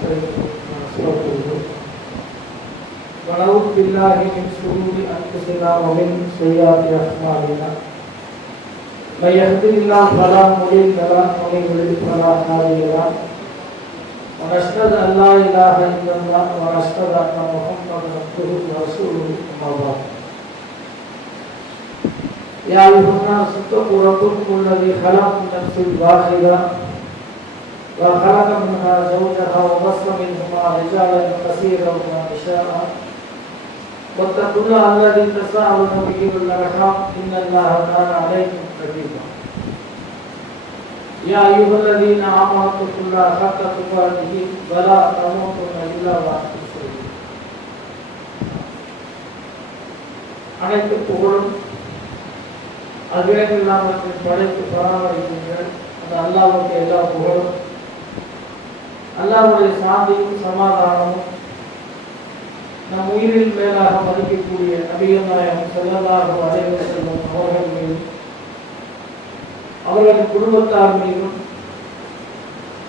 ونستعينه ونستغفره ونعوذ بالله من شرور أنفسنا ومن سيئات أعمالنا من يهده الله فلا مضل له ومن يضلل فلا هادي له ونشهد أن لا إله إلا الله ونشهد أن محمدا عبده ورسوله أما بعد يا أيها الناس اتقوا ربكم الذي خلق من نفس واحدة وخلق منها زوجها وبث منهما رجالا كثيرا ونساء واتقوا الله الذي تساءلون به والأرحام إن الله كان عليكم رقيبا يا أيها الذين آمنوا اتقوا الله حق تقاته ولا تموتن إلا وأنتم مسلمون அனைத்து புகழும் அகிலங்கள் நாமத்தை படைத்து பராமரிக்கின்ற அந்த அல்லாஹ்வுக்கு எல்லா புகழும் அல்லாஹ்வுடைய சாந்தியும் சமாதானமும் நம் உயிரில் மேலாக மதிக்கக்கூடிய நபிகள் நாயகம் ஸல்லல்லாஹு அலைஹி வஸல்லம் அவர்கள் மீதும் அவர்களின் குடும்பத்தார் மீதும்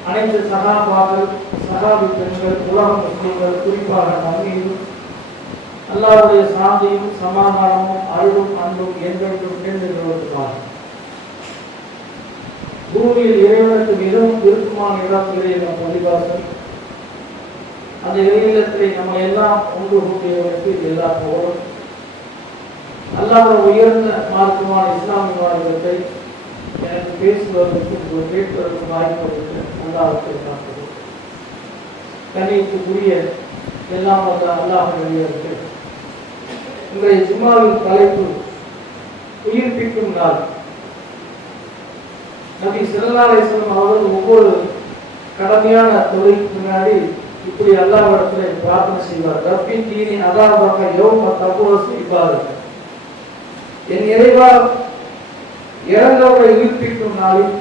அனைத்து சஹாபாக்கள் சஹாபி பெண்கள் உலக முஸ்லிம்கள் குறிப்பாக நம் மீதும் அல்லாஹ்வுடைய சாந்தியும் சமாதானமும் அருளும் அன்பும் என்றென்றும் நிறைந்திருப்பதாக. பூமியில் இறைவனுக்கு மிகவும் விருப்பமான இடம் இறைவன் பள்ளிவாசல். அந்த இறையிலத்தை நம்ம எல்லாம் ஒன்று கூட்டியவருக்கு எல்லா போலும் அல்லாஹ் உயர்ந்த மார்க்கமான இஸ்லாமிய மார்க்கத்தை எனக்கு பேசுவதற்கு கேட்பதற்கு வாய்ப்பு அல்லாஹ்வுக்கு நன்றி. கண்ணியத்துக்குரிய எல்லாம் வந்த அல்லாஹ் நபியருக்கு இன்றைய ஜும்மாவின் தலைப்பு உயிர்ப்பிக்கும் நாள். நபி ஸல்லல்லாஹு அலைஹி வஸல்லம் அவர்கள் ஒவ்வொரு கடமையான தொழிலுக்கு முன்னாடி இப்படி அல்லாஹ்விடத்திலே பிரார்த்தனை செய்வார். ரப்பி தீனி அதாபக யௌம தபூஸ் இபாதக. என் இறைவா, இறந்தவரை உயிர்ப்பிக்கும் நாளில்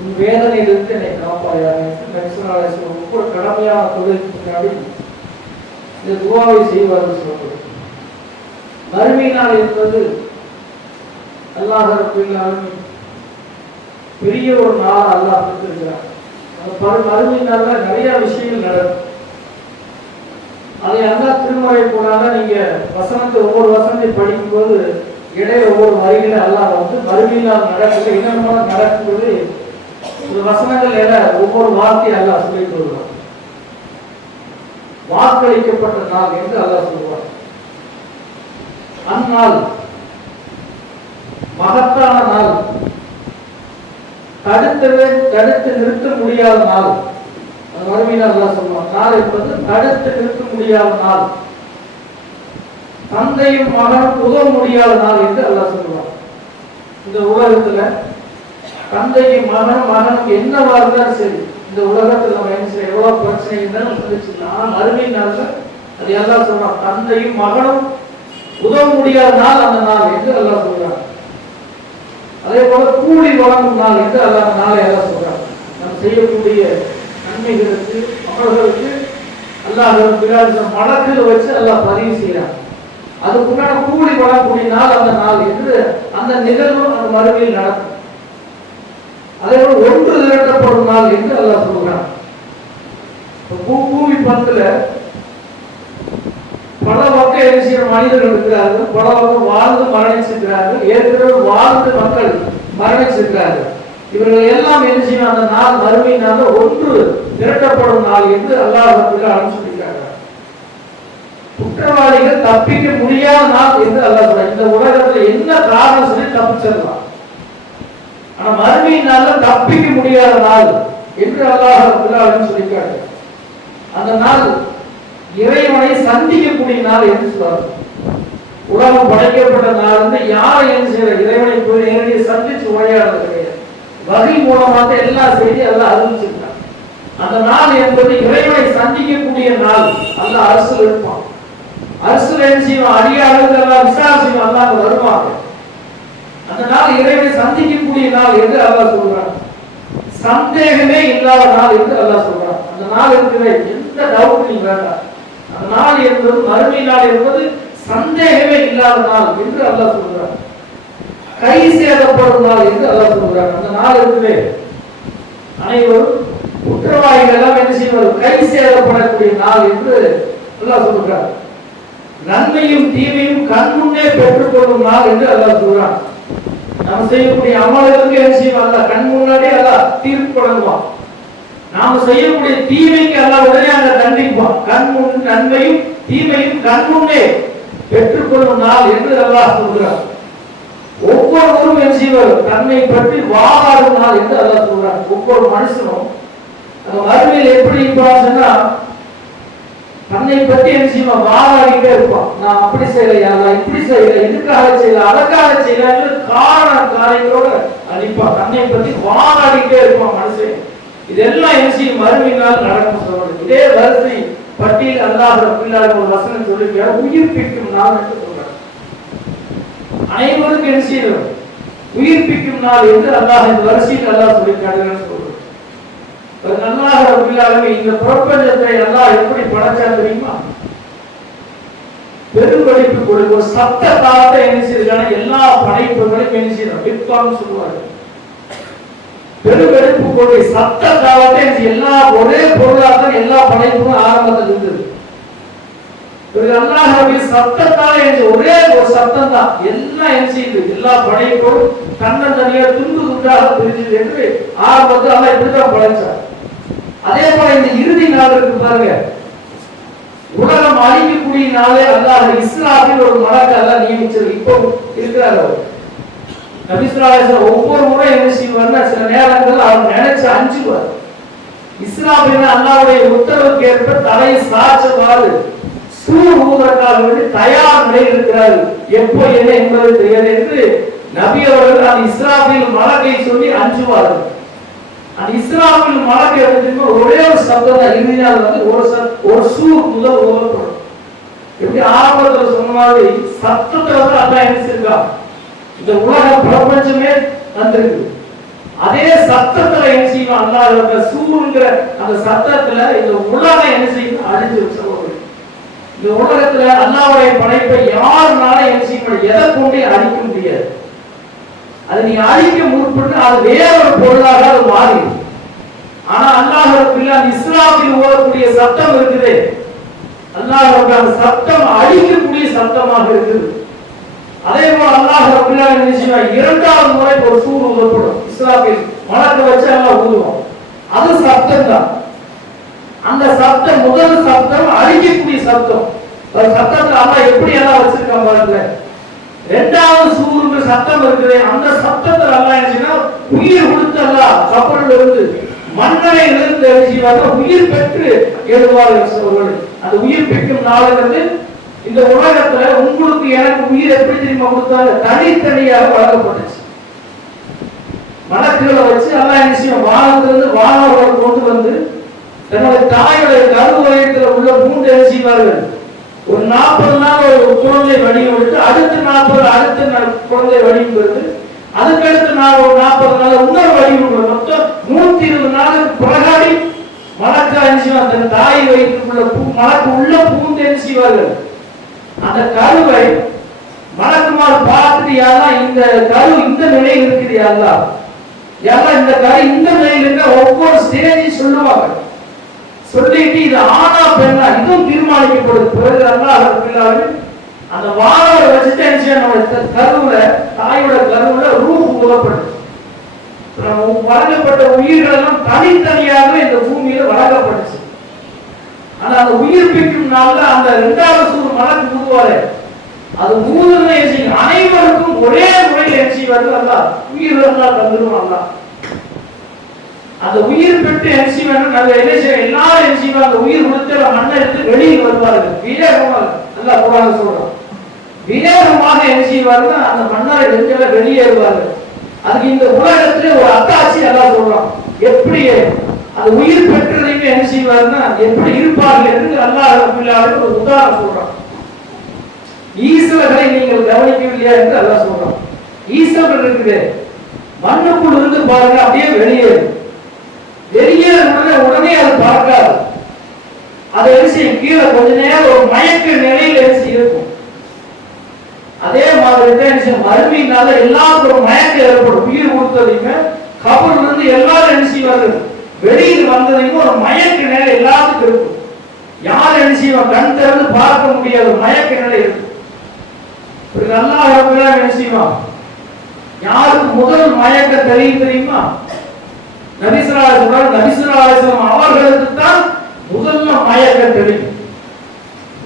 உன் வேதனையிலிருந்து என்னை காப்பாயாக. நபி ஸல்லல்லாஹு அலைஹி வஸல்லம் ஒவ்வொரு கடமையான தொழிலுக்கு முன்னாடி இந்த துஆவை செய்வார்கள் சொல்றது. மறுமை நாள் என்பது அல்லாஹ் ரப்பல் ஆலமீன் பெரிய ஒரு நாள் அல்லாஹ் கொடுத்திருக்கிறார். அந்த மறுமை நாள்ல நிறைய விஷயங்கள் நடக்கும். அதை அல்லாஹ் திருமறை போனால நீங்க வசனத்தை ஒவ்வொரு வசனத்தை படிக்கும்போது இடையில ஒவ்வொரு வரிகளை அல்லாஹ் மறுமை நாள் நடக்குது என்னென்ன நடக்கும்போது இந்த வசனங்கள் எல்லாம் ஒவ்வொரு வார்த்தையை அல்லாஹ் சொல்லிட்டு வருவார். வாக்களிக்கப்பட்ட நாள் என்று அல்லாஹ் சொல்வார். அந்நாள் மகத்தான நாள், தடுத்து நிறுத்த முடியாத நாள். மறுமையினால் அல்லாஹ் சொல்வார். நாள் என்பது தடுத்து நிறுத்த முடியாத நாள், தந்தையும் மகனும் உதவ முடியாத நாள் என்று அல்லாஹ் சொல்வார். இந்த உலகத்துல தந்தையும் மகனும் என்னவா இருந்தாலும் சரி, இந்த உலகத்தில் நம்ம என்ன செய்ய எவ்வளவு பிரச்சனை இருந்தாலும் சொல்லிச்சுக்கலாம். ஆனா மறுமை நாள்ல அது எல்லாம் சொல்றான், தந்தையும் மகனும் உதவ முடியாத நாள் அந்த நாள் என்று அல்லாஹ் சொல்றான். அதே போல கூலி வழங்கும் நாள் என்று அல்லாஹ் நாளை எல்லாம் சொல்றான். நாம் செய்யக்கூடிய நன்மைகளுக்கு அமல்களுக்கு அல்லாஹ் மடக்கில் வச்சு அல்லாஹ் பதிவு செய்யறான். அதுக்கு முன்னாடி கூலி வழங்கக்கூடிய நாள் அந்த நாள் என்று அந்த நிகழ்வு அந்த மறுமையில் நடக்கும். அதே போல ஒன்று திரட்டப்படும் நாள் என்று அல்லாஹ் சொல்றான். பூமி பந்துல பல பக்கம் எழுச்சிய மனிதர்கள் இருக்கிறார்கள், பல பக்கம் வாழ்ந்து மரணிச்சிருக்கிறார்கள், ஏற்கனவே வாழ்ந்து மக்கள் மரணிச்சிருக்கிறார்கள். இவர்கள் எல்லாம் என்ன செய்யணும், அந்த நாள் மறுமை நாள் ஒன்று திரட்டப்படும் நாள் என்று அல்லாஹ் அனுப்பிச்சிருக்கிறார்கள். குற்றவாளிகள் தப்பிக்க முடியாத நாள் என்று அல்லாஹ் சொல்றார். இந்த உலகத்துல என்ன காரணம் சொல்லி தப்பிச்சிடலாம், ஆனா மறுமை நாள்ல தப்பிக்க முடியாத நாள் என்று அல்லாஹ் சொல்லியிருக்காரு. அந்த நாள் இறைவனை சந்திக்கக்கூடிய நாள் என்று சொல்றாரு. உலகம் படைக்கப்பட்ட நாள் வந்து யாரை என்ன செய்யற இறைவனை போய் நேரடியாக சந்திச்சு உரையாடுறது கிடையாது. வகை மூலமாக எல்லா செய்தி எல்லாம் அறிவிச்சிருக்காங்க. அந்த நாள் என்பது இறைவனை சந்திக்கக்கூடிய நாள். அல்லாஹ் அரசுல இருப்பான். அரசுல என்ன செய்வான், அடியாளர்கள் எல்லாம் விசாரிச்சு அல்லாஹ் வருவாங்க. அந்த நாள் இறைவனை சந்திக்கக்கூடிய நாள் என்று அல்லாஹ் சொல்றான். சந்தேகமே இல்லாத நாள் என்று அல்லாஹ் சொல்றான். அந்த நாள் இருக்கிற எந்த டவுட் நீங்க வேண்டாம். அந்த நாள் என்பது மறுமை நாள் என்பது சந்தேகமே இல்லாத நாள் என்று அல்லாஹ் சொல்றான். கை சேதப்படும் நாள் என்று அல்லாஹ் சொல்றான். அந்த நாள் இருக்கிற அனைவரும் குற்றவாளிகள் எல்லாம் என்ன கை சேதப்படக்கூடிய நாள் என்று அல்லாஹ் சொல்றார். நன்மையும் தீமையும் கண்முன்னே பெற்றுக் கொள்ளும் நாள் என்று அல்லாஹ் சொல்றான். நம்ம செய்யக்கூடிய அமல்களுக்கு என்ன செய்வோம்? அல்லாஹ் கண் முன்னாடி அல்லாஹ் தீர்ப்பு வழங்குவான். நாம செய்யக்கூடிய தீமைக்கு அல்லாஹ் உடனே அங்க தண்டிப்பான். கண்முன் நன்மையும் தீமையும் கண்முன்னே பெற்றுக்கொள்ளும் நாள் என்று அல்லாஹ் சொல்கிறார். ஒவ்வொருவரும் என்ன செய்வார்? தன்னை பற்றி வாதாடும் நாள் என்று அல்லாஹ் சொல்றார். ஒவ்வொரு மனுஷனும் அந்த மறுமையில் எப்படி இருப்பான்னு சொன்னா, தன்னை பற்றி என்ன செய்வான்? வாதாடிட்டே இருப்பான். நான் அப்படி செய்யலையா, நான் இப்படி செய்யல, இதுக்காக செய்யல, அதற்காக செய்யல என்று காரணங்களோட அழிப்பான். தன்னை பற்றி வாதாடிட்டே இருப்பான் மனுஷன். இதெல்லாம் என்ன செய்யும்? மறுமையினால் நடக்கும் சொல்றது. இதே வரிசை பட்டியல் அல்லாஹ் ரப்பில்லாஹி ஒரு வசனம் சொல்லிருக்கார், உயிர்ப்பிக்கும் நாள் என்று சொல்றார். அனைவருக்கும் என்ன செய்யணும்? உயிர்ப்பிக்கும் நாள் என்று அல்லாஹ் இந்த வரிசையில் அல்லாஹ் சொல்லியிருக்காருன்னு சொல்றார். அல்லாஹ் ரப்பில்லாஹி இந்த பிரபஞ்சத்தை அல்லாஹ் எப்படி படைச்சான் தெரியுமா? பெருவெளிப்பு கொடுக்க ஒரு சப்த காலத்தை என்ன செய்யறாங்க? எல்லா படைப்புகளையும் என்ன செய்யணும்? விற்பான்னு சொல்லுவாங்க. பெருவெளிப்பு கொடுக்க சப்த காலத்தை எல்லா ஒரே பொருளாக எல்லா படைப்பும் ஆரம்பத்தில் இருந்தது. அல்லாஹ் ரப்பி சப்தத்தால ஒரே ஒரு சப்தம் தான் எல்லாம் என்ன செய்யுது? எல்லா படைப்பும் தன்னந்தனியா துண்டு துண்டாக பிரிஞ்சது என்று ஆரம்பத்தில் அல்லாஹ் இப்படிதான் படைச்சார். அதே போல இந்த இறுதி நாள் இருக்கு பாருங்க, உலகம் அழிக்கக்கூடிய நாளே அல்லாஹ் இஸ்ராஃபில் ஒரு மலக்கு அல்லாஹ் நியமிச்சது. இப்போ இருக்கிறார் அவர். நபி ஸல்லல்லாஹு அலைஹி வஸல்லம் ஒவ்வொரு முறை என்ன செய்வார்னா, சில நேரங்களில் அவர் நினைச்சு அஞ்சுவார். இஸ்ராஃபில் அல்லாஹ்வுடைய உத்தரவுக்கு ஏற்ப தலையை சாய்ச்சவாறு சூர் ஊதுறதுக்காக வேண்டி தயார் நிலையில் இருக்கிறார். எப்போ என்ன என்பது தெரியாது என்று நபி அவர்கள் அந்த இஸ்ராஃபில் மலக்கை சொல்லி அஞ்சுவார்கள். அந்த இஸ்ராஃபில் மலக்கை எடுத்துட்டு ஒரே ஒரு சப்தம் தான் இறுதியால் வந்து ஒரு சூர் முதல் ஊதப்படும். எப்படி ஆரம்பத்தில் சொன்ன மாதிரி சத்தத்துல வந்து அல்லாஹ் என்ன இந்த உலக பிரபஞ்சமே வந்திருக்கு. அதே சத்தத்துல என்ன செய்யும்? அல்லாஹ் சூருங்கிற அந்த சத்தத்துல இந்த உலகம் என்ன செய்யும்? அழிஞ்சு வச்சிருவாங்க. இந்த உலகத்துல அல்லாஹ்வுடைய படைப்பை யாருனால என்ன செய்ய முடியாது? எதை கொண்டே அழிக்க முடியாது. அது நீங்க அழிக்க முற்பட்டு அது வேற ஒரு பொருளாக அது மாறிடும். ஆனா அல்லாஹ் ரப்பில்லாஹி இஸ்ராஃபில் ஓதக்கூடிய சத்தம் இருக்குது. அல்லாஹ் அந்த சத்தம் அழிக்கக்கூடிய சத்தமாக இருக்குது. அதே போல அல்லாஹ் ரப்பில்லாஹி இரண்டாவது முறை ஒரு சூர் ஊதப்படும். இஸ்ராஃபில் மலக்க வச்சு அல்லாஹ் ஊதுவான். அது சத்தம் தான். அந்த சத்தம் முதல் சத்தம் அழிக்கக்கூடிய சத்தம். ஒரு சத்தத்தை அல்லாஹ் எப்படி எல்லாம் வச்சிருக்கான் பாருங்க. இரண்டாவது சூருங்கிற சத்தம் இருக்குது. அந்த சத்தத்தில் அல்லாஹ் என்ன உயிர் கொடுத்து அல்லாஹ் கப்பலில் இருந்து மண்ணரை இருந்து உயிர் பெற்று எழுதுவார்கள். அந்த உயிர் பெற்றும் நாளுங்கிறது இந்த உலகத்துல உங்களுக்கு எனக்கு உயிர் எப்படி தெரியுமா கொடுத்தாங்க? தனித்தனியாக வழங்கப்பட்டுச்சு. மலக்குகளை வச்சு அல்லாஹ் என்ன செய்யும்? வானத்திலிருந்து வானவர்களை கொண்டு வந்து தன்னுடைய தாயுடைய கருவறையத்தில் உள்ள மூன்று என்ன செய்வார்கள்? ஒரு 40 நாள் ஒரு குழந்தை வடிவெடுத்து அடுத்த 40 அடுத்த குழந்தை வடிவெடுத்து அதுக்கடுத்து நாள் ஒரு 40 நாள் இன்னொரு வடிவம் மொத்தம் 120 நாளுக்கு பிறகாடி மலக்கு அஞ்சுவான். தன் தாய் வயிற்றுக்குள்ள மலக்கு உள்ள பூந்து என்ன செய்வார்கள்? அந்த கருவை மலக்குமார் பார்த்துட்டு யாரா இந்த கரு இந்த நிலையில் இருக்குது, யாரா யாரா இந்த கரு இந்த நிலையில் இருக்க ஒவ்வொரு ஸ்டேஜையும் சொல்லுவாங்க. சொல்லிட்டு இது ஆனா பெண்ணா இதுவும் தீர்மானிக்கப்படுது. பிறகு அல்லாஹ் ரப்பில்லாஹி அந்த வானவரை வச்சுட்டு கருவுல தாயோட கருவுல ரூஹ் ஊதப்படுது. வழங்கப்பட்ட உயிர்கள் எல்லாம் தனித்தனியாக இந்த பூமியில வழங்கப்பட்டுச்சு. ஆனா அந்த உயிர்ப்பிக்கும் நாள்ல அந்த இரண்டாவது சூர் மலக்கு ஊதுவாரு. அது ஊதுன அனைவருக்கும் ஒரே முறையில் என்ன செய்வார்கள்? அல்லாஹ் உயிர்கள் தந்துடுவாங்க. அந்த உயிர் பெற்று என்ன செய்வாங்க? எல்லாரும் என்ன செய்வாங்க? அந்த உயிர் கொடுத்து மண்ணை எடுத்து வெளியில் வருவார்கள். விவேகமாக அல்லாஹ் குர்ஆன்ல சொல்றான். விவேகமாக என்ன செய்வார்கள்? அந்த மண்ணரை நெஞ்சல வெளியேறுவார்கள். அதுக்கு இந்த உலகத்திலே ஒரு அத்தாட்சி அல்லாஹ் சொல்றான். எப்படி அந்த உயிர் பெற்றதையும் என்ன செய்வாருன்னா எப்படி இருப்பார்கள் என்று அல்லாஹ் ரப்பில்லாஹி ஒரு உதாரணம் சொல்றான். ஈசல்களை நீங்கள் கவனிக்கவில்லையா என்று அல்லாஹ் சொல்றான். ஈசல்கள் இருக்குது, மண்ணுக்குள் இருந்து பாருங்க அப்படியே வெளியேறும். உடனே அது பறக்காது. அதை கீழே கொஞ்ச நேரம் ஒரு மயக்க நிலையில் இருக்கும். அதே மாதிரி மறுமையினால எல்லாருக்கும் ஒரு மயக்கம் ஏற்படும். உயிர் கொடுத்ததையுமே கபர்ல இருந்து எல்லாரும் என்ன செய்வார்கள்? வெளியில் வந்ததையும் ஒரு மயக்க நிலை கண் திறந்து பார்க்க முடியாது, மயக்க நிலை இருக்கு. அல்லாஹ் என்ன செய்வான்? யாருக்கு முதல் மயக்க தெரியுமா? நபி ஸல்லல்லாஹு அலைஹி வஸல்லம் அவர்களுக்கு தான் முதல்ல மயக்க தெரியும்.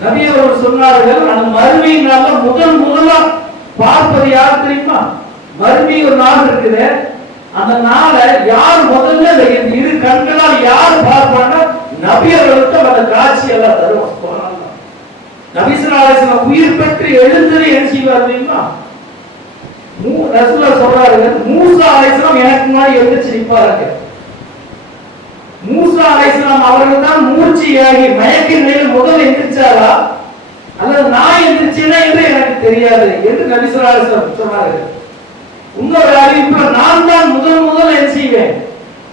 நபி அவர்கள் சொன்னார்கள், அந்த மறுமை நாள்ல முதலா பார்ப்பது யார் தெரியுமா? மறுமை ஒரு நாள் இருக்குது, அந்த நாளை யார் முதல்ல இரு கண்களால் யார் பார்ப்பாங்க? நபி அவர்களுக்கு அந்த காட்சி எல்லாம் தருவான். நபி ஸல்லல்லாஹு அலைஹி வஸல்லம் உயிர் பெற்று எழுந்து என்ன செய்வார் தெரியுமா? ரசூலுல்லாஹ் சொல்றாரு, மூசா அலைஹிஸ்ஸலாம் எனக்கு முன்னாடி எழுந்திருச்சு நிற்பாங்க. மூசா அலைஹிஸ்ஸலாம் அவர்கள் தான் மூர்ச்சையாகி மயக்க நிலையில் முதல் எந்திரிச்சாரா அல்லது நான் எந்திரிச்சேனா என்று எனக்கு தெரியாது என்று நபி ஸல்லல்லாஹு அலைஹி வஸல்லம் சொன்னாரு. இன்னொரு அறிவிப்புல நான் தான் முதல் என்ன செய்வேன்?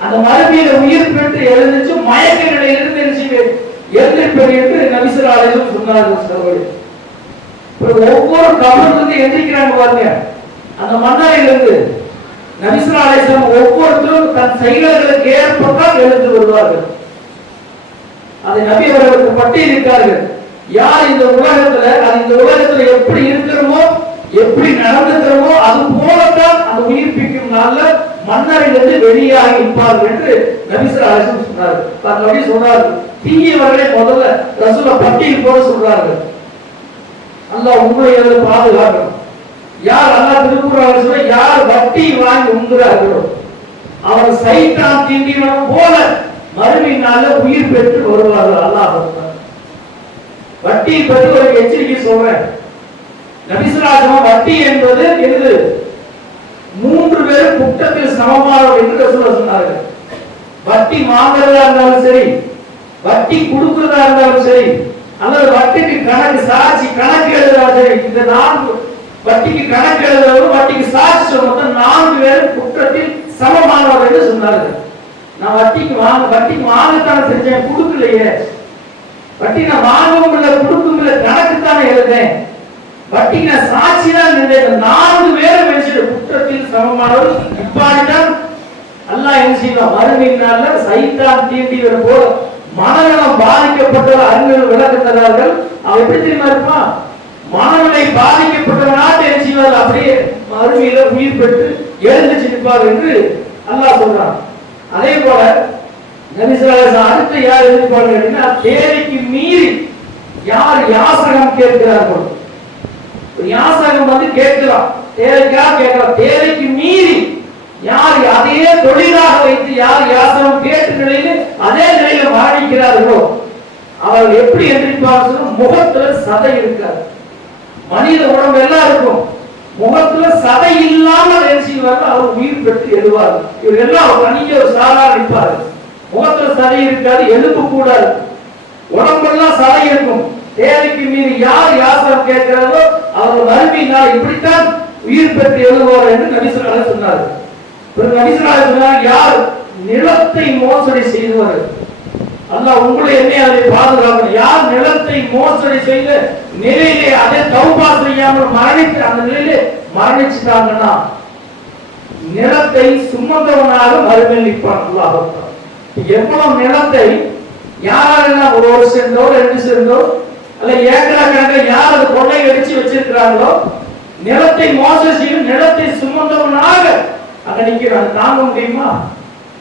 அந்த மறுமையில உயிர் பெற்று எழுந்திருச்சு மயக்க நிலையிலிருந்து என்ன செய்வேன்? எழுந்திருப்பேன் என்று நபி ஸல்லல்லாஹு அலைஹி வஸல்லம் சொன்னார்கள். ஒவ்வொரு கபரிலிருந்து எந்திரிக்கிறாங்க பாருங்க, அந்த மண்ணறையிலிருந்து நபி ஸல்லல்லாஹு அலைஹி வஸல்லம் ஒவ்வொருத்தரும் தன் செயல்களுக்கு ஏற்பட்டால் எழுந்து வருவார்கள். அதை நபி அவர்களுக்கு பட்டியலிட்டார்கள். யார் இந்த உலகத்துல எப்படி இருக்கிறோமோ, எப்படி நடந்துக்கிறோமோ அது போலத்தான் அந்த உயிர்ப்பிக்கும் நாள்ல மண்ணறையிலிருந்து வெளியாகி இருப்பார்கள் என்று நபி ஸல்லல்லாஹு அலைஹி வஸல்லம் சொன்னார்கள். நபி சொன்னார்கள், தீயவர்களை முதல்ல ரசூல பட்டியல் போட சொல்றார்கள். அல்லாஹ் உங்களை பாதுகாக்கணும். யார் அல்லாஹ் திருக்குர்ஆன்ல சொல்ற, யார் வட்டி வாங்கி உண்கிறார்களோ அவர் சைத்தான் தீண்டியவன் போல மறுமை நாள்ல உயிர் பெற்று வருவார்கள். அல்லாஹ் வட்டி பற்றி ஒரு எச்சரிக்கை சொல்றேன். நபி ஸல்லல்லாஹு அலைஹி வஸல்லம் வட்டி என்பது எது? 3 பேர் குற்றத்தில் சமமானவர் என்று ரசூலுல்லாஹ் சொன்னார்கள். வட்டி வாங்குறதா இருந்தாலும் சரி, வட்டி கொடுக்கிறதா இருந்தாலும் சரி, அல்லது வட்டிக்கு கணக்கு சாட்சி கணக்கு எழுதுறதா சரி, இந்த 4 வட்டிக்கு கணக்கு எழுதுறவங்க வட்டிக்கு சாட்சி சொல்ற 4 பேர் குற்றத்தில் சமமானவர் என்று சொன்னார்கள். நான் வட்டிக்கு வாங்கத்தானே செஞ்சேன், கொடுக்கலையே. வட்டி நான் வாங்கவும் இல்லை கொடுக்கவும் இல்லை, கணக்கு தானே எழுதேன். வட்டிக்கு நான் சாட்சி தான் இருந்தேன். 4 பேரை வச்சுட்டு குற்றத்தில் சமமானவர். இப்பாடிதான் அல்லாஹ் என்ன செய்வான்? மறுமை நாள்ல சைத்தான் தீண்டியவர் போல மனநலம் பாதிக்கப்பட்ட அறிஞர்கள் விளக்குகிறார்கள். அவன் எப்படி தெரியுமா இருப்பான்? மனநிலை பாதிக்கப்பட்டவனாக என்ன செய்வார்? அப்படியே மறுமையில உயிர் பெற்று எழுந்துச்சு நிற்பார் என்று அல்லாஹ் சொல்றான். அதே போல நபி ஸல்லல்லாஹு அலைஹி வஸல்லம் அடுத்து யார் எழுதிப்பார்கள் அப்படின்னா, தேவைக்கு மீறி யார் யாசகம் கேட்கிறார்கள். யாசகம் வந்து கேட்கலாம், தேவைக்காக கேட்கலாம். தேவைக்கு மீறி யார் அதையே தொழிலாக வைத்து யார் யாசகம் கேட்டு நிலையில் அதே நிலையில மரணிக்கிறார்களோ அவர்கள் எப்படி எந்திரிப்பார்கள்? முகத்துல சதை இருக்காது. மனித உடம்பு எல்லாம் இருக்கும், முகத்துல சதை இல்லாமல் என்ன செய்வார்கள்? அவர் உயிர் பெற்று எழுவார்கள். இவர் எல்லாம் தனியே ஒரு சாதாரண நிற்பாரு. முகத்துல சதை இருக்காது, எலும்பு கூடாது, உடம்பெல்லாம் சதை இருக்கும். தேவைக்கு மீறி யார் யாசகம் கேட்கிறாரோ அவர்கள் மறுமையினால் இப்படித்தான் உயிர் பெற்று எழுதுவார் என்று நபி ஸல்லல்லாஹு அலைஹி வஸல்லம் சொன்னார்கள். நபி ஸல்லல்லாஹு அலைஹி வஸல்லம் யார் நிலத்தை மோசடி செய்தவர், அல்லாஹ் உங்களை என்னை அதை பாதுகாக்கணும். யார் நிலத்தை மோசடி செய்த நிலையிலே அதை தௌபா செய்யாமல் மரணித்து அந்த நிலையிலே மரணிச்சுட்டாங்கன்னா நிலத்தை சுமந்தவனாக மறுமையில் நிற்பான் அல்லாஹ். எவ்வளவு நிலத்தை யாரெல்லாம் ஒரு சென்றோ 2 சென்றோ அல்ல ஏக்கரா கணக்கை யார் அது கொள்ளை அடிச்சு வச்சிருக்கிறாங்களோ நிலத்தை மோசடி செய்யும் நிலத்தை சுமந்தவனாக அங்க நிற்கிறான். தாங்க முடியுமா?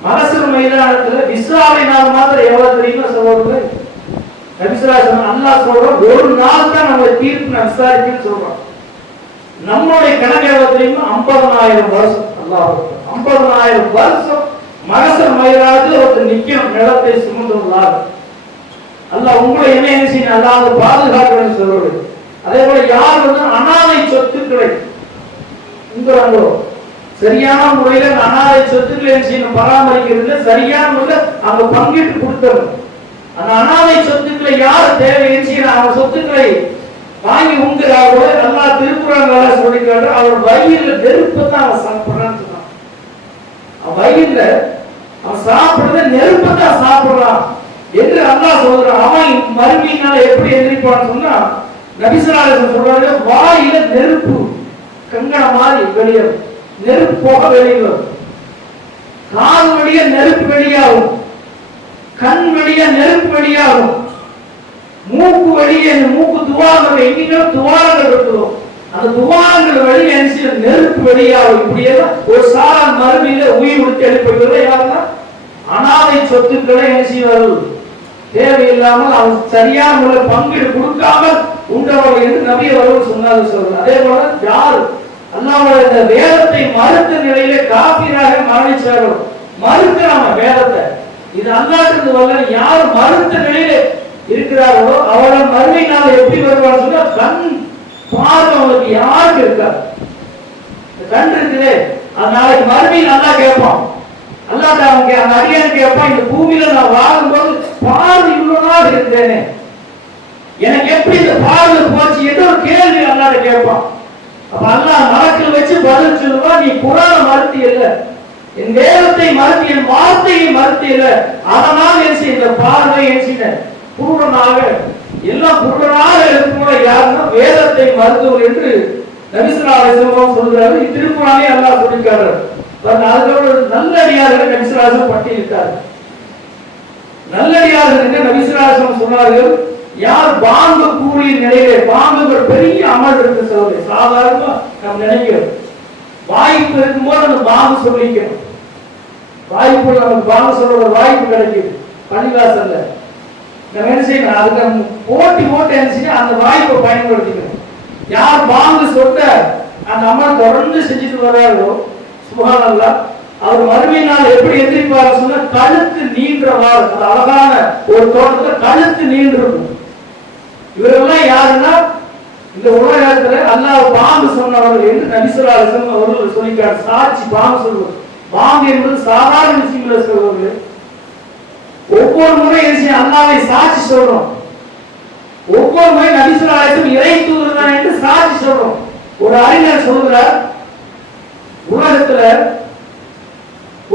மகசூல் மைதானத்துல விசாரணை நாள் மாத்திரம் எவ்வளவு தெரியுமா சொல்றது? நபி ஸல்லல்லாஹு அலைஹி வஸல்லம் அல்லாஹ் சொல்றோம், ஒரு நாள் தான் நம்ம தீர்ப்பு நான் விசாரிக்கணும்னு சொல்றோம். நம்மளுடைய கணக்கு எவ்வளவு தெரியுமா? 50,000 வருஷம். அல்லாஹ் 50,000 வருஷம் மகசூல் மைதானத்துல ஒருத்தர் நிக்கணும் நிலத்தை சுமந்தவர்களாக. அல்லாஹ் உங்களை என்ன செய்யணும்? அல்லாஹ் பாதுகாக்கணும்னு சொல்றது. அதே போல யார் வந்து அனாதை சொத்துக்களை உங்கிறாங்களோ சரியான முறையில அனாதை சொத்துக்களை பராமரிக்கிறது சரியான முறையில் அவங்க பங்கிட்டு கொடுத்தணும். அந்த அனாதை சொத்துக்களை யார் தேவை அவங்க சொத்துக்களை வாங்கி உண்கிறார்களோ அல்லாஹ் திருக்குறான்ல சொல்லிக்கிறாரு, அவர் வயிறுல நெருப்பு தான் அவன் சாப்பிடுறான்னு சொன்னான். அவன் வயிறுல அவன் சாப்பிடுறத நெருப்பு தான் சாப்பிடுறான் என்று அல்லாஹ் சொல்றான். அவன் மறுமையினால எப்படி எதிர்ப்பான்னு சொன்னா நபி ஸல்லல்லாஹு அலைஹி வஸல்லம் சொல்றாங்க, வாயில நெருப்பு கங்கண மாதிரி வெளியேறும், நெருப்பு போக வெளியும், கால் வழிய நெருப்பு வெளியாகும், கண் வழிய நெருப்பு வெளியாகும், மூக்கு வழியே மூக்கு துவாரங்கள் எங்கேயும் துவாரங்கள் இருக்கிறோம். அந்த துவாரங்கள் வழி என்ன நெருப்பு வழியாகும். இப்படியே ஒரு சாரான் மறுமையில உயிர் விட்டு எழுப்பி யாருன்னா அனாதை சொத்துக்களை என்ன செய்வார்கள், தேவையில்லாமல் அவன் சரியான முறை பங்கீடு கொடுக்காமல் உண்டவர்கள் என்று நபி அவர்கள் சொன்னார்கள் சொல்றார். அதே போல யார் அல்லாஹ்வுடைய இந்த வேதத்தை மறுத்த நிலையிலே காபீராக மரணிச்சார்கள். மறுக்கிறாங்க வேதத்தை, இது அல்லாஹ்வுக்கு வரல. யார் மறுத்த நிலையிலே இருக்கிறார்களோ அவர்கள் மறுமை நாள் எப்படி வருவான்னு சொன்னா கண் பார்வை அவங்களுக்கு யாருக்கு இருக்காது. கண் இருக்குதே, அது நாளைக்கு மறுமையில் நல்லா கேட்பான். அல்லாஹ் அவங்க அந்த அடியான் கேட்பான், இந்த பூமியில நான் வாழும்போது பார்வை இவ்வளவு நாள் இருந்தேனே, எனக்கு எப்படி இந்த பார்வை போச்சு என்று ஒரு கேள்வி அல்லாஹ் கேட்பான். அப்ப அல்லாஹ் மலக்கில் வச்சு பதில் சொல்லுவான், நீ குர்ஆனை மறுத்தி இல்ல, என் வேதத்தை மறுத்தி, என் வார்த்தையை மறுத்தி இல்ல, அதனால் என்ன செய்ய இந்த பார்வை என்ன செய்ய குருடனாக எல்லாம் குருடனாக இருக்கிற யாருன்னா வேதத்தை மறுத்தவர் என்று நபி ஸல்லல்லாஹு அலைஹி வஸல்லம் சொல்றாரு. திருக்குர்ஆனே அல்லாஹ் சொல்லிருக்காரு. அதுக்கப்புறம் நல்லடியார்கள் நபி ஸல்லல்லாஹு அலைஹி வஸல்லம் பட்டியலிட்டார். நல்லடியார்கள் என்று நபி ஸல்லல்லாஹு அலைஹி வஸல்லம் சொன்னார்கள், யார் பாங்கு கூறிய நிலையிலே, பாங்கு ஒரு பெரிய அமல் இருக்கு சொல்றது, சாதாரணமா நாம் நினைக்கிறோம். வாய்ப்பு இருக்கும்போது நம்ம பாங்கு சொல்லிக்கணும். வாய்ப்பு நமக்கு பாங்கு சொல்ற ஒரு வாய்ப்பு கிடைக்குது பள்ளிவாசல்ல, நம்ம என்ன செய்யணும், அதுக்கு போட்டி என்ன செய்யணும், அந்த வாய்ப்பை பயன்படுத்திக்கணும். யார் பாங்கு சொல்ற அந்த அமல் தொடர்ந்து செஞ்சுட்டு வர்றாரோ சுப்ஹானல்லாஹ், அவர் மறுமையினால் எப்படி எதிர்ப்பார் சொன்னா கழுத்து நீண்டவாறு, அந்த அழகான ஒரு தோட்டத்துல கழுத்து நீண்டிருக்கும். இவரெல்லாம் யாருன்னா இந்த உலகத்துல அல்லாஹ் பாங்கு சொன்னவர்கள் என்று நபி ஸல்லல்லாஹு அலைஹி வஸல்லம் அவர்கள் சொல்லிட்டார். சாட்சி பாங்கு சொல்வது, பாங்கு என்பது சாதாரண விஷயங்களை சொல்வது. ஒவ்வொரு முறை அல்லாஹ்வை சாட்சி சொல்றோம், ஒவ்வொரு முறை நபி ஸல்லல்லாஹு அலைஹி வஸல்லம் இறை தூதர் தான் என்று சாட்சி சொல்றோம். ஒரு அறிஞர் சொல்கிறார், உலகத்துல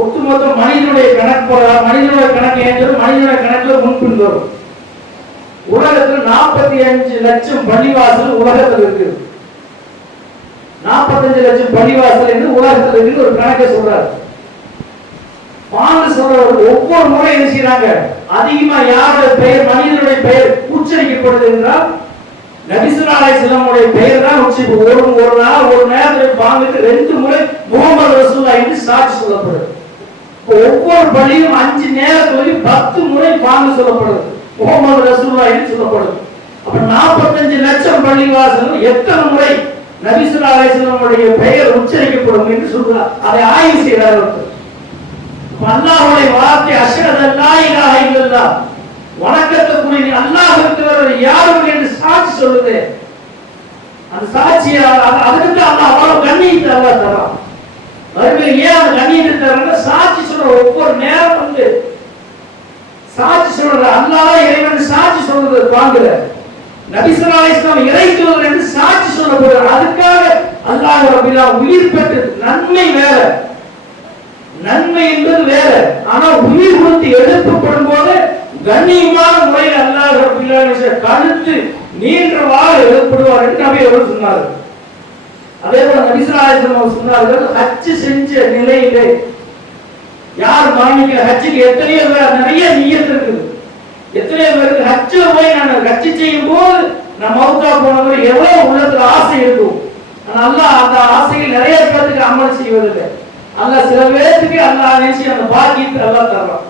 ஒட்டுமொத்த மனிதனுடைய கணக்கு போறார், மனிதனுடைய கணக்கு ஏன் மனிதனுடைய கணக்குல முன்பின் வரும். உலகத்துல 45 லட்சம் பள்ளிவாசல் உலகத்தில் இருக்கு. 45 லட்சம் பள்ளிவாசல் என்று உலகத்தில் இருக்கு ஒரு கணக்கை சொல்றாரு. பாங்கு சொல்றவர்கள் ஒவ்வொரு முறை என்ன செய்யறாங்க, அதிகமா யாருடைய பெயர், மனிதனுடைய பெயர் உச்சரிக்கப்படுது என்றால் நபி ஸல்லல்லாஹு அலைஹி வஸல்லம் பெயர் தான் உச்சரிப்பு. ஒரு நாள் ஒரு நேரத்தில் பாங்குக்கு 2 முறை முஹம்மது ரசூலுல்லாஹ் என்று சாட்சி சொல்லப்படுது. ஒவ்வொரு பள்ளியும் 5 நேரத்துல 10 முறை பாங்கு சொல்லப்படுது, முஹம்மது ரசூலுல்லாஹ் என்று சொல்லப்படுது. அப்ப 45 லட்சம் பள்ளிவாசல் எத்தனை முறை நபி ஸல்லல்லாஹு அலைஹி வஸல்லம் பெயர் உச்சரிக்கப்படும் என்று சொல்றார். அதை ஆய்வு செய்கிறார்கள். அல்லாஹ்வுடைய வார்த்தை அஷ்ஹது அல்லா இலாஹா இல்லல்லாஹ், வணக்கத்துக்குரிய அல்லாஹ் இருக்கிறவர் யாரும் என்று சாட்சி சொல்லுது. அந்த சாட்சியை அதுக்கு அல்லாஹ் அவ்வளவு கண்ணியத்தை அல்லாஹ் தரான். மறுபடியும் ஏன் அந்த கண்ணியத்தை தரான்னா சாட்சி சொல்ற ஒவ்வொரு நேரம் வந்து சாட்சி சொல்ற அல்லாஹ் இறைவன் சாட்சி சொல்றது வாங்குற நபி ஸல்லல்லாஹு அலைஹி வஸல்லம் இறை தூதர் என்று சாட்சி சொல்லப்படுறார். அதுக்காக அல்லாஹ் ரப்பில்லா உயிர் பெற்று நன்மை வேற, நன்மை என்பது வேற. ஆனா உயிர் கொடுத்து எழுப்பப்படும் போது கண்ணியமான முறையில் அல்லாஹ் ரப்பில்லா கழுத்து நீண்டவாறு எழுப்படுவார் என்று நபி அவர்கள் சொன்னார்கள். அதே போல நபி ஸல்லல்லாஹு அலைஹி வஸல்லம் சொன்னார்கள், ஹஜ் செஞ்ச நிலையிலே யார் மரணிக்கிற, ஹஜ்ஜுக்கு எத்தனையோ பேர் நிறைய நியத் இருக்குது, எத்தனையோ பேருக்கு ஹஜ்ஜில் போய் நான் ஹஜ் செய்யும் போது நான் மௌத்தா போனவர் எவ்வளவு உள்ளத்துல ஆசை இருக்கும். ஆனா அல்லாஹ் அந்த ஆசையில் நிறைய பேருக்கு அமல் செய்வதில்லை. அல்லாஹ் சில பேருக்கு அல்லாஹ் நினைச்சு அந்த பாக்கியத்தை அல்லாஹ் தர்றான்.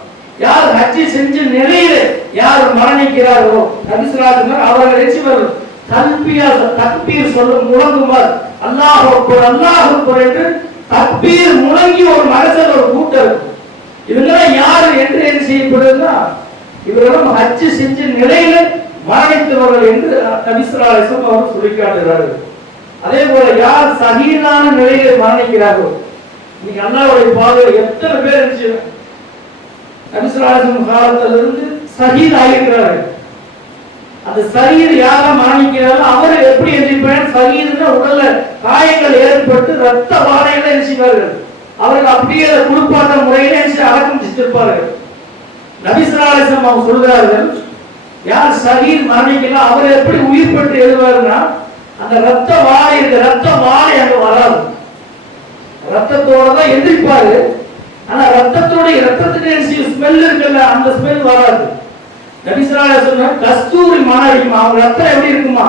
யார் ஹஜ் செஞ்ச நிலையில யார் மரணிக்கிறார்களோ நபி ஸல்லல்லாஹு அலைஹி வஸல்லம் அவர்கள் நினைச்சவர் தக்பீர் சொல்லும் முழங்குமார் அல்லாஹ் அக்பர் அல்லாஹ் அக்பர் என்று தக்பீர் முழங்கி ஒரு மனசில் ஒரு கூட்டம். இவங்கெல்லாம் யாரு என்று என்ன செய்யப்படுதுன்னா இவர்களும் ஹஜ் செஞ்ச நிலையில மரணித்தவர்கள் என்று நபி ஸல்லல்லாஹு அலைஹி வஸல்லம் அவர்கள் சொல்லி காட்டுகிறார்கள். அதே போல யார் சஹீதான நிலையில மரணிக்கிறார்களோ, இன்னைக்கு அல்லாஹ்வுடைய பாதையில் எத்தனை பேர் இருந்துச்சு நபி ஸல்லல்லாஹு அலைஹி வஸல்லம் காலத்திலிருந்து ஷஹீத் ஆகியிருக்கிறார்கள். அந்த ஷஹீத் யாரெல்லாம் மரணிக்கிறாரோ அவரை எப்படி எதிர்ப்பாங்க, ஷஹீதுன்னா உடல்ல காயங்கள் ஏற்பட்டு ரத்த வாடைகளை எரிச்சிப்பார்கள். அவர்கள் அப்படியே குளிப்பாட்ட முறையில அடக்கம் செஞ்சிருப்பார்கள். நபி ஸல்லல்லாஹு அலைஹி வஸல்லம் அவங்க சொல்கிறார்கள், யார் ஷஹீத் மரணிக்கலாம் அவர் எப்படி உயிர் பெற்று எழுதுவாருன்னா அந்த ரத்த வாடை இருக்கு, ரத்த வாடை அங்க வராது, ரத்தத்தோட தான் எந்திரிப்பாரு. ஆனா ரத்தத்துடைய ரத்தத்துக்கு ஸ்மெல் இருக்குல்ல அந்த ஸ்மெல் வராது. நபி ஸல்லல்லாஹு அலைஹி வஸல்லம் கஸ்தூரி மனம் அடிக்குமா, அவங்க ரத்தம் எப்படி இருக்குமா,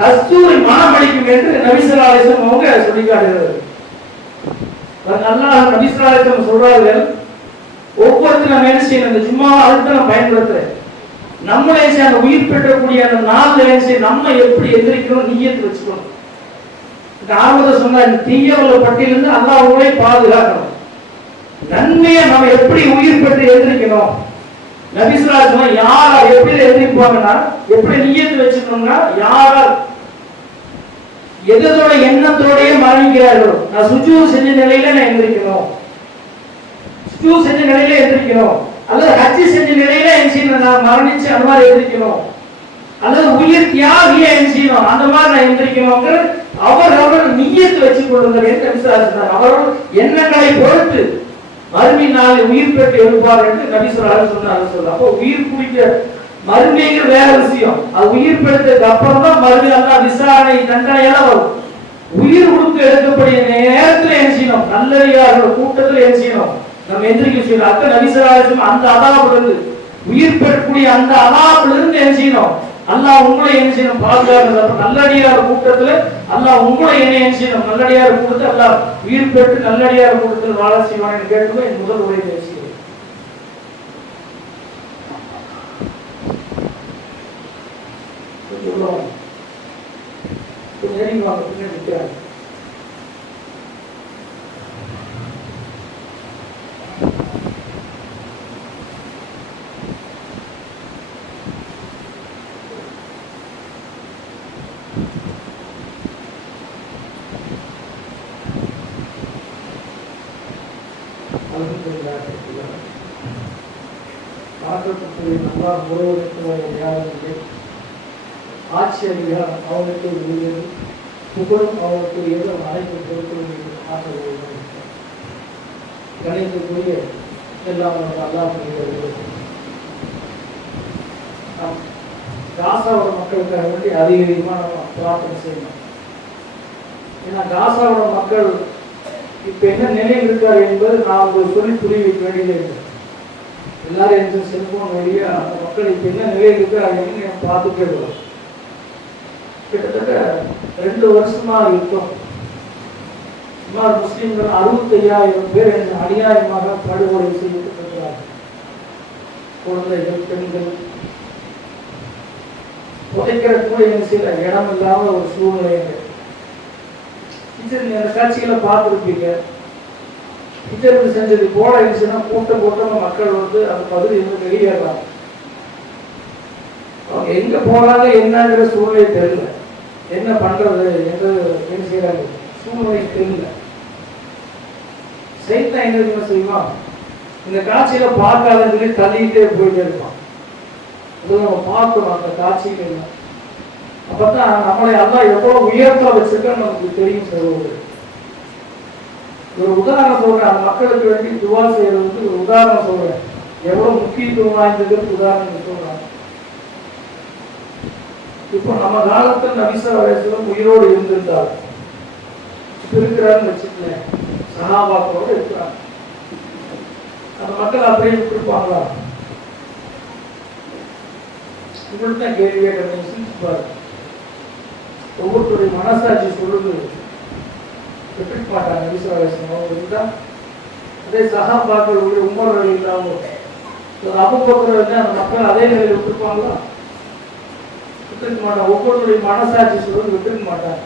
கஸ்தூரி மனம் அடிக்கும் என்று நபி ஸல்லல்லாஹு அலைஹி வஸல்லம் அவங்க சொல்லி காட்டுகிறார்கள். அல்லாஹ் நபி ஸல்லல்லாஹு அலைஹி வஸல்லம் சொல்றார்கள், ஒவ்வொருத்தரும் நம்ம என்ன செய்யணும், இந்த சும்மா அதுக்கு நான் பயன்படுத்துறேன், நம்மளே அந்த உயிர் பெற்றக்கூடிய அந்த நாள் நம்ம எப்படி எந்திரிக்கணும் நியத்து வச்சுக்கணும். ஆரம்பத்தை சொன்ன தீயவள பட்டியலிருந்து அல்லாஹ் உங்களை பாதுகாக்கணும். நன்மையை நம்ம எப்படி உயிர் பெற்று எந்திரிக்கணும், நபி ஸல்லல்லாஹு அலைஹி வஸல்லம் யாரா எப்படி எந்திரிப்பாங்கன்னா, எப்படி நியத்து வச்சுக்கணும்னா, யாரா எதோட எண்ணத்தோடய மரணிக்கிறார்களோ, நான் சுஜூத் செஞ்ச நிலையில நான் எந்திரிக்கணும், சுஜூத் செஞ்ச நிலையில எந்திரிக்கணும், அல்லது ஹஜ் செஞ்ச நிலையில எந்திரிக்கணும், நான் மரணிச்சு அந்த மாதிரி எந்திரிக்கணும், அல்லது உயிர் தியாகியா எந்திரிக்கணும், அந்த மாதிரி நான் எந்திரிக்கணும்ங்கிற அவர் நியத்து வச்சு கொள்ளுங்கள் என்று சொன்னார். அவர்கள் எண்ணங்களை பொறுத்து மறுமை நாளை உயிர் பெற்று எழுப்பார் என்று நபி ஸல்லல்லாஹு அலைஹி வஸல்லம் சொல்றாங்க. அப்போ உயிர் குடிக்க மறுமைங்கிற வேற விஷயம், அது உயிர் பெற்றதுக்கு அப்புறம் தான் மறுமை அல்லாஹ் விசாரணை தண்டனை எல்லாம் வரும். உயிர் கொடுத்து எடுக்கக்கூடிய நேரத்தில் என்ன செய்யணும், நல்லடியார்கள் கூட்டத்தில் என்ன செய்யணும், நம்ம எந்திரிக்க செய்யணும். அக்க நபி ஸல்லல்லாஹு அலைஹி வஸல்லம் அந்த அதாபிலிருந்து உயிர் பெறக்கூடிய அந்த அதாபிலிருந்து என்ன செய்யணும், அல்லாஹ் உங்களை என்ன செய்யணும் பாதுகாக்கிறது. நல்லடியார் கூட்டத்தில் அல்லாஹ் உங்களை என்ன செய்யணும், நல்லடியார் கூட்டத்தில் அல்லாஹ் உயிர் பெற்று நல்லடியார் கூட்டத்தில் வாழ செய்வான் கேட்கும் என் முதல் உரை பேசுகிறேன். நெருங்குவாங்க பின்னாடி நிற்கிறாங்க. ஆட்சியறியா அவனுக்கு உரியது, புகழும் அவனுக்கு ஏதோ அனைத்து பொருட்களும் ஆற்றல் கணிதத்துக்குரிய எல்லாம் அல்லாஹ் காசாவோட மக்களுக்காக வேண்டி அதிகமாக நம்ம பிரார்த்தனை செய்யணும். ஏன்னா காசாவோட மக்கள் இப்ப என்ன நிலையில் இருக்காரு என்பது நான் உங்களுக்கு சொல்லி புரிய வைக்க வேண்டியது இல்லை. எல்லாரும் எந்த செல்போன் வழியா அந்த மக்கள் இப்ப என்ன நிலையில் இருக்காரு பார்த்துட்டே வரும். கிட்டத்தட்ட 2 வருஷமா இருக்கும். சுமார் முஸ்லிம்கள் 65,000 பேர் அநியாயமாக படுகொலை செய்யப்பட்டிருக்கிறார்கள். குழந்தைகள், பெண்கள் புதைக்கிற கூட சில இடம் இல்லாம ஒரு சூழ்நிலை. அந்த காட்சிகளை பார்த்துருப்பீங்க. ஹிஜ்ரத் செஞ்சது போல இருந்துச்சுன்னா கூட்டமா மக்கள் வந்து அந்த பகுதியிலிருந்து வெளியேறாங்க. அவங்க எங்க போறாங்க என்னங்கிற சூழ்நிலை தெரியல, என்ன பண்றது என்று என்ன செய்யறாங்க சூழ்நிலை தெரியல. சைத்தான் என்ன செய்வான், இந்த காட்சியில பார்க்காதன்னு சொல்லி தள்ளிக்கிட்டே போயிட்டே இருப்பான். நம்ம பார்க்கணும் அந்த காட்சிகள். அப்பதான் நம்மளை அல்லாஹ் எவ்வளவு உயர்த்த வச்சிருக்கான்னு நமக்கு தெரியும். சொல்வது ஒரு உதாரணம் சொல்றேன், அந்த மக்களுக்கு வேண்டி துவா செய்யறதுக்கு ஒரு உதாரணம் சொல்றேன். எவ்வளவு முக்கியத்துவம் வாய்ந்ததுக்கு உதாரணம் சொல்றாங்க. இப்போ நம்ம காலத்தில் நபி ஸல்லல்லாஹு அலைஹி வஸல்லம் உயிரோடு இருந்திருந்தார், இருக்கிறாருன்னு வச்சுக்கலேன், சஹாபாக்களோடு இருக்கிறாங்க. அந்த மக்கள் அப்படியே விட்டுருப்பாங்களா? உங்கள்கிட்ட கேள்வியை சிந்திச்சு பாருங்க. ஒவ்வொருத்தருடைய மனசாட்சி சொல்லுது விட்டுருக்க மாட்டாங்க. நபி ஸல்லல்லாஹு அலைஹி வஸல்லம் இருந்தா அதே சஹாபாக்கள் உமர் ரலியல்லாஹு அன்ஹு அபூபக்கர் அந்த மக்கள் அதே நிலையில் விட்டுருப்பாங்களா? விட்டுருக்க மாட்டாங்க. ஒவ்வொருத்தருடைய மனசாட்சி சொல்லுது விட்டுருக்க மாட்டாங்க.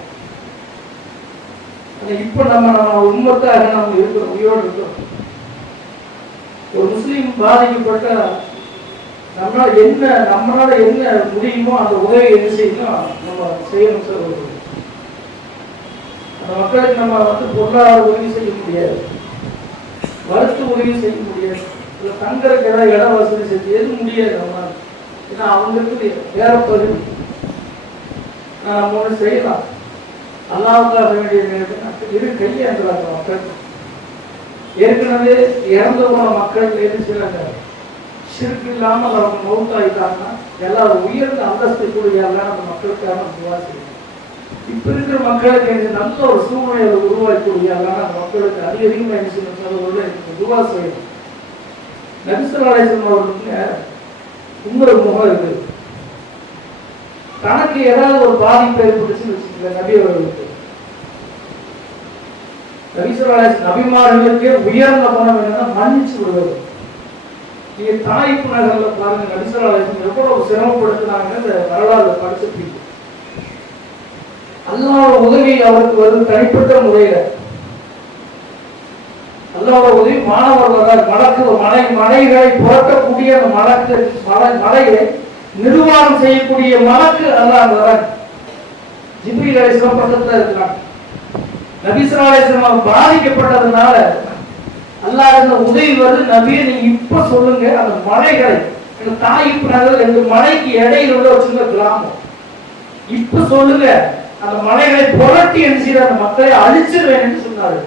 இப்ப நம்ம உம்மத்தாக நம்ம இருக்கிறோம், உயிரோடு இருக்கிறோம். ஒரு முஸ்லீம் பாதிக்கப்பட்ட நம்மளால என்ன முடியுமோ அந்த உதவி என்ன செய்யணும், நம்ம செய்யணும். சொல்றது அந்த மக்களுக்கு நம்ம வந்து பொருளாதார உதவி செய்ய முடியாது, மருத்துவ உதவி செய்ய முடியாது, இல்லை தங்கறதுக்கு ஏதாவது இட வசதி செஞ்சு எது முடியாது நம்ம. ஏன்னா அவங்களுக்கு வேற பகுதி நம்ம ஒன்று செய்யலாம். அல்லாஹ்வுக்காக வேண்டிய இரு கையாண்டுறாங்க மக்கள். ஏற்கனவே இறந்து போன மக்கள் எது செய்யறாங்க, ஷிர்க் இல்லாமல் அவங்க மௌத்தாயிட்டாங்கன்னா எல்லாரும் உயர்ந்த அந்தஸ்து கூடிய அந்த மக்களுக்காக துவா செய்யணும். இப்ப இருக்கிற மக்களுக்கு நல்ல ஒரு சூழ்நிலையை உருவாக்கக்கூடிய அந்த மக்களுக்கு அதிகமாக என்ன செய்யணும், துவா செய்யணும். நபி ஸல்லல்லாஹு அலைஹி வஸல்லம் அவர்களுக்கு இன்னொரு முகம் இருக்குது. தனக்கு ஏதாவது ஒரு பாதிப்பு ஏற்பட்டுச்சுன்னு வச்சுக்கல, நபி அவர்களுக்கு நபிமார்களுக்கு உயர்ந்த குணம் என்னன்னா மன்னிச்சு விடுவது. நீங்க தாய்ப்பு நகர்ல பாருங்க, நபிசராலேசன் எவ்வளவு சிரமப்படுத்தினாங்க, இந்த வரலாறு படிச்சிருப்பீங்க. அல்லாஹ்வோட உதவி அவருக்கு வருது தனிப்பட்ட முறையில. அல்லாஹ்வோட உதவி மாணவர் வர்றார், மலைகளை புரட்டக்கூடிய அந்த மலையை நிர்வாகம் செய்யக்கூடிய மலக்கு அல்லாஹ் வர்றார். ஜிப்ரீல் அலைஹிஸ்ஸலாம் பக்கத்துல இருக்கிறாங்க. நபி ஸல்லல்லாஹு அலைஹி வஸல்லம் பாதிக்கப்பட்டதுனால அல்லாஹ் இந்த உதவி வருது. நபியே நீங்க இப்ப சொல்லுங்க, அந்த மலைகளை, தாயிப் நகர் 2 மலைக்கு இடையில உள்ள ஒரு சின்ன கிராமம், இப்ப சொல்லுங்க அந்த மலைகளை புரட்டி எரிஞ்சிட அந்த மக்களை அழிச்சிருவேன் என்று சொன்னாரு.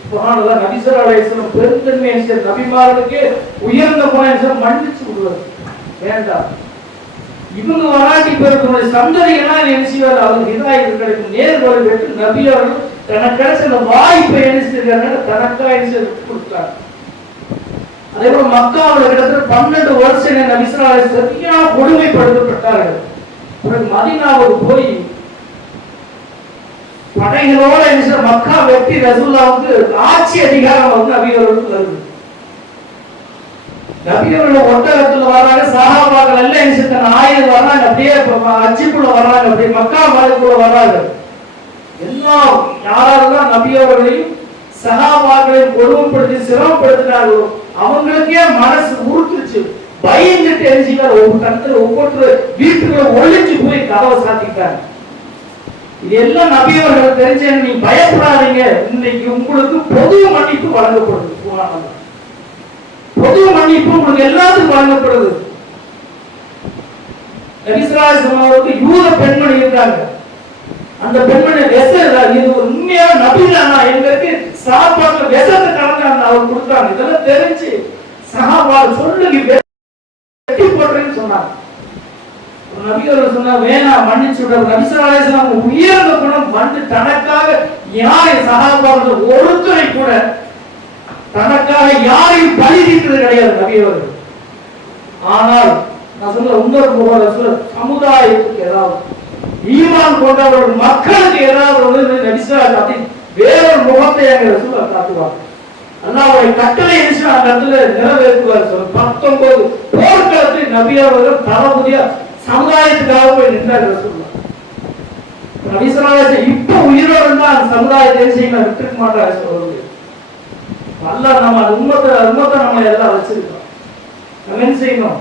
சுப்ஹானல்லாஹ். நபி ஸல்லல்லாஹு அலைஹி வஸல்லம் பெருந்தன்மை என்ற நபிமார்களுக்கு உயர்ந்த குணம் மன்னிச்சு விடுவது வேண்டாம். இவங்க வராட்டி பேருடைய சந்ததிகள்லாம் என்ன செய்வார், அவருக்கு ஹிதாயத் கிடைக்கும், நேர்வழி பெற்று நபி அவர்கள் தனக்கு கிடைச்ச அந்த வாய்ப்பை என்ன செஞ்சிருக்காங்க, தனக்கா என்ன கொடுத்தாங்க. அதே போல மக்காவில் கிட்டத்தட்ட 12 வருஷம் நபி ஸல்லல்லாஹு அலைஹி வஸல்லம் சரியாக கொடுமைப்படுத்தப்பட்டார்கள். பிறகு மதீனாவுக்கு போய் படைகளோட என்ன மக்கா வெற்றி ரசூலுல்லாஹ்வுக்கு ஆட்சி அதிகாரம் வந்து நபி அவர்களுக்கு வருது. நபி அவர்கள் ஒட்டகத்துல வர்றாங்க, சஹாபாக்கள் எல்லாம் என்ன செய்தாங்க, ஆயுதம் வர்றாங்க, அப்படியே அச்சிக்குள்ள வர்றாங்க, அப்படியே மக்கா மலைக்குள்ள வர்றாங்க. எல்லாம் யாரெல்லாம் நபி அவர்களையும் சஹாபாக்களையும் கொடுமைப்படுத்தி சிரமப்படுத்தினார்களோ அவங்களுக்கே மனசு உறுத்துச்சு, பயந்துட்டு என்ன செய்வார், ஒவ்வொரு வீட்டுக்குள்ள ஒளிஞ்சு போய் கதவை சாத்திட்டாங்க. இது எல்லாம் நபி அவர்கள் தெரிஞ்ச, நீங்க பயப்படாதீங்க, இன்னைக்கு உங்களுக்கு பொது மன்னிப்பு வழங்கப்படுது. பொது மன்னிப்பு உங்களுக்கு எல்லாத்துக்கும் வழங்கப்படுது. நபி ஸல்லல்லாஹு அலைஹி வஸல்லம் யூத பெண்மணி இருக்காங்க. அந்த பெண்மணி இது உண்மையான நபிதானா, எங்களுக்கு சாப்பாட்டுல விஷத்தை கலந்து அவர் கொடுத்தாங்க. இதெல்லாம் தெரிஞ்சு சஹாபா சொல்லுங்க வெட்டி போடுறேன்னு சொன்னாங்க. நபி அவர்கள் சொன்னா வேணாம், மன்னிச்சு விட. நபி ஸல்லல்லாஹு அலைஹி வஸல்லம் உயர்ந்த குணம் வந்து தனக்காக யாரை சஹாபாக்கள் ஒருத்தரை கூட தனக்காக யாரையும் பழி தீர்த்தது கிடையாது நபி அவர்கள். ஆனால் நான் சொல்ல இன்னொரு முகம், சமுதாயத்துக்கு ஏதாவது ஈமான் கொண்டவர்கள் மக்களுக்கு ஏதாவது நபி வேறொரு முகத்தை அங்க ரசூல் காட்டுவாங்க. அல்லாஹ்வுடைய கட்டளை என்ன அந்த இடத்துல நிறைவேற்றுவார். 19 போர்க்களத்தில் நபி அவர்கள் தளபதியா சமுதாயத்துக்காக போய் நின்றார் ரசூலுல்லாஹ். நபி ஸல்லல்லாஹு அலைஹி வஸல்லம் இப்ப உயிரோடு இருந்தா அந்த சமுதாயத்தை செய்ய விட்டுருக்க மாட்டார் சொல்லுங்க. அல்லாஹ் நம்ம உம்மத்தை நம்ம எல்லாம் வச்சிருக்கோம். நம்ம என்ன செய்யணும்,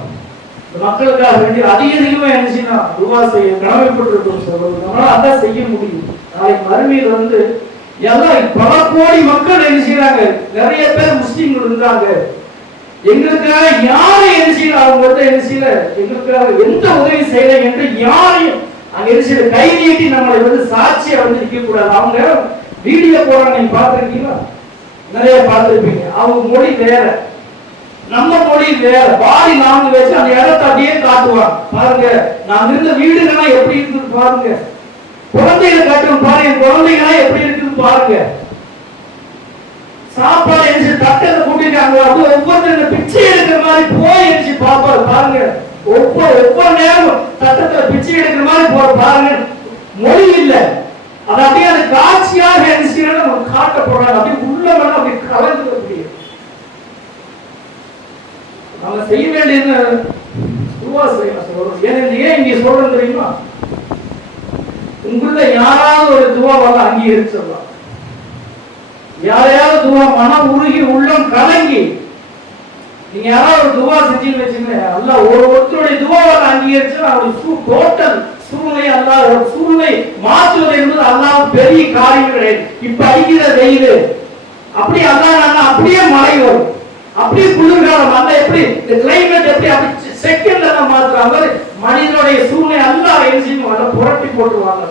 மக்களுக்காக வேண்டிய அதிகமா என்ன செய்யணும், துஆ செய்ய கடமைப்பட்டிருக்கோம் சொல்றது. நம்மளால அதான் செய்ய முடியும். நாளைக்கு மறுமையில் வந்து எல்லாம் பல கோடி மக்கள் என்ன செய்யறாங்க, நிறைய பேர் முஸ்லிம்கள் இருந்தாங்க, எங்களுக்காக யாரும் என்ன செய்யல, அவங்க வந்து என்ன செய்யல, எங்களுக்காக எந்த உதவி செய்யல என்று யாரையும் அங்க என்ன செய்யல கை நீட்டி நம்மளை வந்து சாட்சியா வந்து நிக்க கூடாது. அவங்க வீடியோ போறாங்க, நீங்க பாத்துருக்கீங்களா, நிறைய பார்த்திருப்பீங்க. அவங்க மொழி வேற, நம்ம மொழி வேற, பாடி நான்கு வச்சு அந்த இடத்தை அப்படியே காட்டுவாங்க. பாருங்க நான் இருந்த வீடுகள்லாம் எப்படி இருக்குது பாருங்க, குழந்தைகளை காட்டும் பாருங்க, குழந்தைகள்லாம் எப்படி இருக்குது பாருங்க. சாப்பாடு எழுச்சி தட்டத்தை கூட்டிட்டாங்க, அது ஒவ்வொருத்தர் பிச்சை எடுக்கிற மாதிரி போய் எழுச்சி பாப்பாரு பாருங்க. ஒவ்வொரு நேரம் தட்டத்துல பிச்சை எடுக்கிற மாதிரி போற பாருங்க. மொழி இல்லை, அது அப்படியே அந்த காட்சியாக நம்ம காட்ட போறாங்க. அப்படியே உள்ள வேணா அப்படி கலந்து முடியும். நம்ம செய்ய வேண்டியது துஆ செய்யணும் சொல்றோம். ஏன் இங்க சொல்றோம் தெரியுமா, உங்கள யாராவது ஒரு துஆவால அங்கீகரிச்சிடலாம். யாரையாவது துஆ மனம் உருகி உள்ளம் கலங்கி நீங்க யாராவது ஒரு துஆ செஞ்சீங்கன்னு வச்சுங்க, அல்லாஹ் ஒருத்தருடைய துஆவால அங்கீகரிச்சா அவருடைய டோட்டல் சூழ்நிலை அல்லாஹ் சூழ்நிலை மாற்றுவது என்பது அல்லாஹ் பெரிய காரியம் கிடையாது. இப்ப அடிக்கிற வெயில் அப்படி அல்லாஹ் அப்படியே மழை வரும், அப்படியே குளிர்காலம் அல்ல, எப்படி இந்த கிளைமேட் எப்படி அப்படி செகண்ட்ல தான் மாத்துறாங்க. மனிதனுடைய சூழ்நிலை அல்லாஹ் என்ன செய்யும், புரட்டி போட்டுருவாங்க.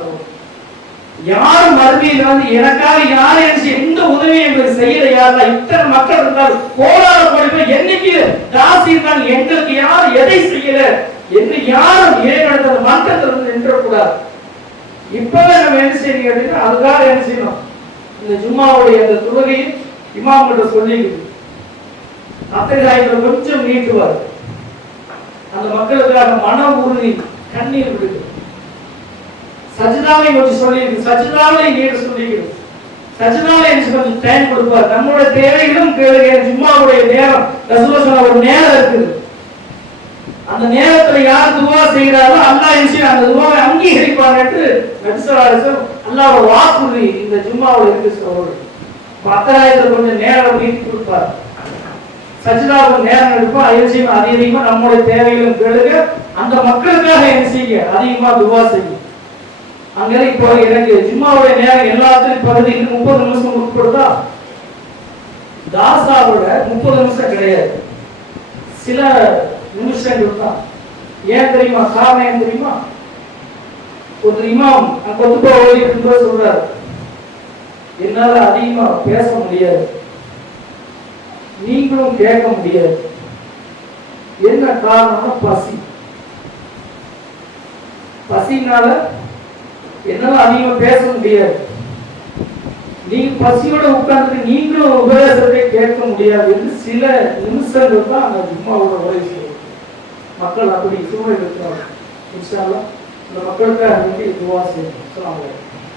யாரும் மறுமையில் வந்து எனக்காக யாரும் என்ன எந்த உதவியும் எங்களுக்கு செய்யல, யாருல இத்தனை மக்கள் இருந்தால் கோலால போய் என்னைக்கு தாசி இருக்காங்க, எங்களுக்கு யாரும் எதை செய்யல என்று யாரும் ஏன் மன்றத்தில் இருந்து நின்றக்கூடாது. இப்பவே நம்ம என்ன செய்யணும் அப்படின்னா, அதுக்காக என்ன செய்யணும், இந்த ஜும்மாவுடைய அந்த தொழுகையை இமாம் கிட்ட சொல்லிக்குது, அத்தகைய கொஞ்சம் நீட்டுவார். அந்த மக்களுக்காக மன உறுதி கண்ணீர் விடுகிறது. சஜிதாவை கொஞ்சம் சொல்லியிருக்கு, சஜிதாவை கேட்டு சொல்லிக்கிறது, சஜிதாவை கொஞ்சம் டைம் கொடுப்பார். நம்மளுடைய தேவைகளும் கேளுங்க. ஜும்மாவுடைய நேரம் ரசூலுல்லாஹ் சொன்ன ஒரு நேரம் இருக்குது. அந்த நேரத்துல யார் துவா செய்கிறாரோ அல்லாஹ் இன்ஷா அந்த துவாவை அங்கீகரிப்பார் என்று நபி ஸல்லல்லாஹு அலைஹி வஸல்லம் அல்லாஹ்வோட வாக்குறுதி இந்த ஜும்மாவுல இருக்கு. சொல்றாரு பத்தாயிரத்துல கொஞ்சம் நேரம் நீட்டி கொடுப்பார். சஜிதாவுக்கு நேரம் எடுப்போம். அதிகமா நம்முடைய தேவைகளும் கேளுங்க. அந்த மக்களுக்காக என்ன செய்ய அதிகமா துவா செய்யும். அங்க இப்போ எனக்கு ஜும்மாவுடைய நேரம் எல்லாத்துலயும் பகுதிக்கு 30 நிமிஷம் உட்படுதா? தாசாவோட 30 நிமிஷம் கிடையாது, சில நிமிஷங்கள் தான். ஏன் தெரியுமா? காரணம் ஏன் தெரியுமா? ஒரு இமாம் கொத்துபா ஓதிட்டு சொல்றாரு, என்னால அதிகமா பேச முடியாது, நீங்களும் கேட்க முடியாது. என்ன காரணம்னா பசி. பசினால என்னால அதிகமா பேச முடியாது. நீங்க பசியோட உட்கார்ந்து நீங்களும் உபதேசத்தை கேட்க முடியாது என்று சில நிமிஷங்கள் தான் அந்த ஜும்மாவோட உரை செய்யும். மக்கள் அப்படி சூழல் இருக்கிறாங்க. இன்ஷா அல்லாஹ் இந்த மக்களுக்காக வேண்டி துவா செய்யணும். அஸ்ஸலாமு அலைக்கும்.